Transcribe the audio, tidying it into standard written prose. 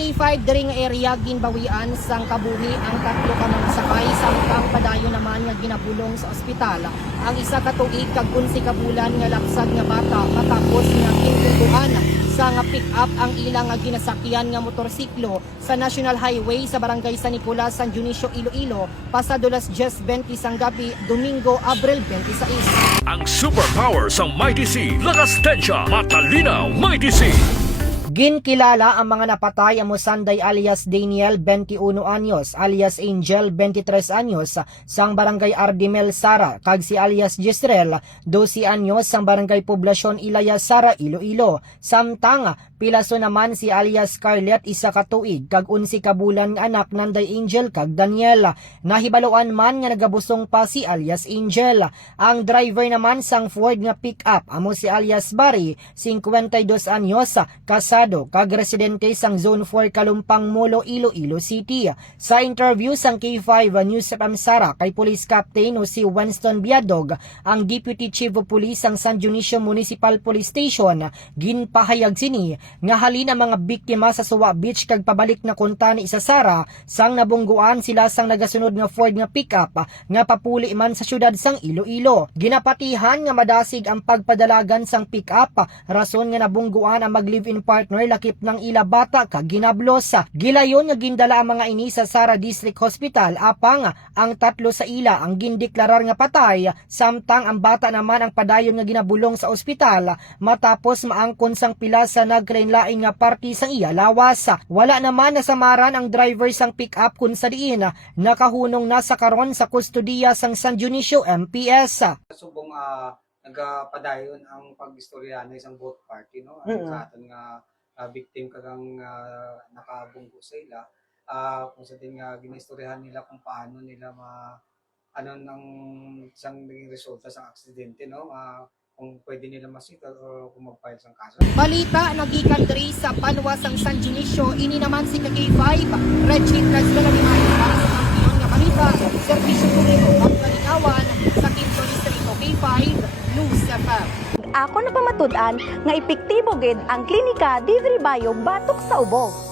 K5 diri nga area ginbawian sang kabuhi ang tatlo ka mga sakay samtang padayon naman nga ginabulong sa ospital ang isa ka tuig kag 11 ka bulan nga lapsag nga bata matapos nga kintutuan sa nga pick up ang ilang nga ginasakyan nga motorsiklo sa National Highway sa Barangay San Nicolas, San Dionisio, Iloilo pasado las 10:20 sang gabi Domingo, Abril 26. Ang superpower sa Mighty C, lakas tensya, matalinaw, Mighty C. Ginkilala ang mga napatay amo Sanday alias Daniel 21 anyos alias Angel 23 anyos sang barangay Ardimel Sara kag si alias Gisrel 12 anyos sang barangay Poblasyon Ilaya Sara Iloilo samtang pilaso naman si alias Scarlett isa ka tuig kag 11 ka bulan nga anak nanday Angel kag Daniel. Nahibaluan man nga nagabusong pa si alias Angel. Ang driver naman sang Ford nga pick up amo si alias Barry 52 anyos kasado kag residente sang Zone 4 Kalumpang Molo, Iloilo City. Sa interview sang K5 News FM Sara kay Police Captain o si Winston Biadog, ang Deputy Chief of Police sang San Dionisio Municipal Police Station, ginpahayag sini nga halin ang mga biktima sa Suwa Beach kag pabalik na kunta ni isa Sara sang nabungguan sila sang nagasunod nga Ford nga pickup nga papuli man sa syudad sang Iloilo. Ginapatihan nga madasig ang pagpadalagan sang pickup rason nga nabungguan ang mag-live-in partner lakip ng ila bata kag ginablos. Gilayon nga gindala ang mga ini sa Sara District Hospital apang ang tatlo sa ila ang gindeklarar nga patay samtang ang bata naman ang padayon nga ginabulong sa ospital matapos maangkon sang pila sa naglain-lain nga party sang iya lawas. Wala naman nasamaran ang driver sang pick-up kun sa diin nakahunong nasa karon sa kustodiya sang San Dionisio MPS. Subong nagapadayon ang pag-istorya ng isang both party, no? Katon nga victim kagang nakabunggo sa ila, kung sa din nga ginistoryahan nila kung paano nila ano nang isang naging resulta sa aksidente, no? Kung pwede nila masita o kung mag-file sang kaso. Balita nagikan diri sa Panwa sang San Dionisio ini naman si K5 Reggie Tresla na limahin para sa kampiyon nga balita serbisyo publiko ang kalinawan sa Quinto Distrito. K5 News FM. Ako na pamatud-an nga epektibo gid ang klinika Divri Bayo batok sa ubo.